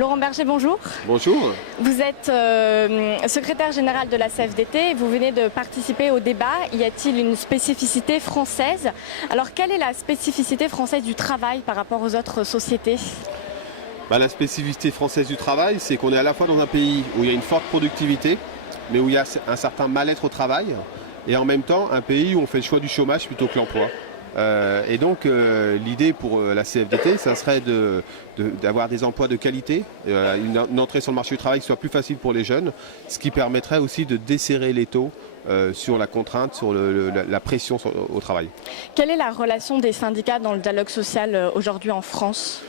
Laurent Berger, bonjour. Bonjour. Vous êtes secrétaire général de la CFDT et vous venez de participer au débat. Y a-t-il une spécificité française? Alors, quelle est la spécificité française du travail par rapport aux autres sociétés? La spécificité française du travail, c'est qu'on est à la fois dans un pays où il y a une forte productivité, mais où il y a un certain mal-être au travail, et en même temps un pays où on fait le choix du chômage plutôt que l'emploi. Et donc l'idée pour la CFDT, ça serait d'avoir des emplois de qualité, une entrée sur le marché du travail qui soit plus facile pour les jeunes, ce qui permettrait aussi de desserrer les taux sur la contrainte, sur la pression au travail. Quelle est la relation des syndicats dans le dialogue social aujourd'hui en France ?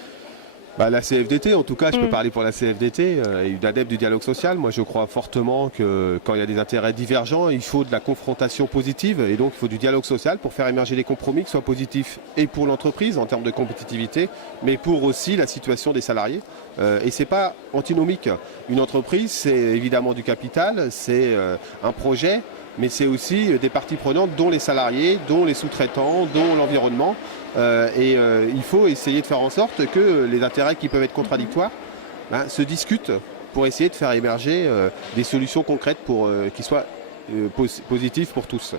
La CFDT, en tout cas, je peux parler pour la CFDT, est une adepte du dialogue social. Moi, je crois fortement que quand il y a des intérêts divergents, il faut de la confrontation positive et donc il faut du dialogue social pour faire émerger des compromis qui soient positifs et pour l'entreprise en termes de compétitivité, mais pour aussi la situation des salariés. Et c'est pas antinomique. Une entreprise, c'est évidemment du capital, c'est un projet, mais c'est aussi des parties prenantes, dont les salariés, dont les sous-traitants, dont l'environnement. Il faut essayer de faire en sorte que les intérêts qui peuvent être contradictoires se discutent pour essayer de faire émerger des solutions concrètes qui soient positives pour tous.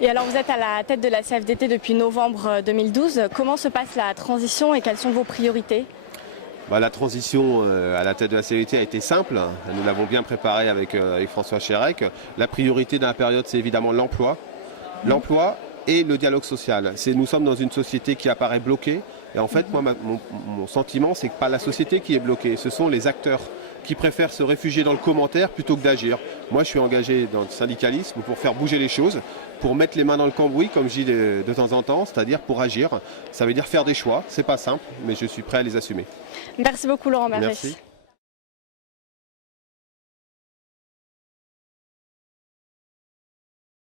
Et alors vous êtes à la tête de la CFDT depuis novembre 2012. Comment se passe la transition et quelles sont vos priorités ? La transition à la tête de la CFDT a été simple. Nous l'avons bien préparée avec François Chérèque. La priorité dans la période, c'est évidemment l'emploi. L'emploi et le dialogue social. Nous sommes dans une société qui apparaît bloquée. Et en fait, moi, mon sentiment, c'est que pas la société qui est bloquée. Ce sont les acteurs qui préfèrent se réfugier dans le commentaire plutôt que d'agir. Moi, je suis engagé dans le syndicalisme pour faire bouger les choses, pour mettre les mains dans le cambouis, comme je dis de temps en temps, c'est-à-dire pour agir. Ça veut dire faire des choix. C'est pas simple, mais je suis prêt à les assumer. Merci beaucoup, Laurent Berger. Merci.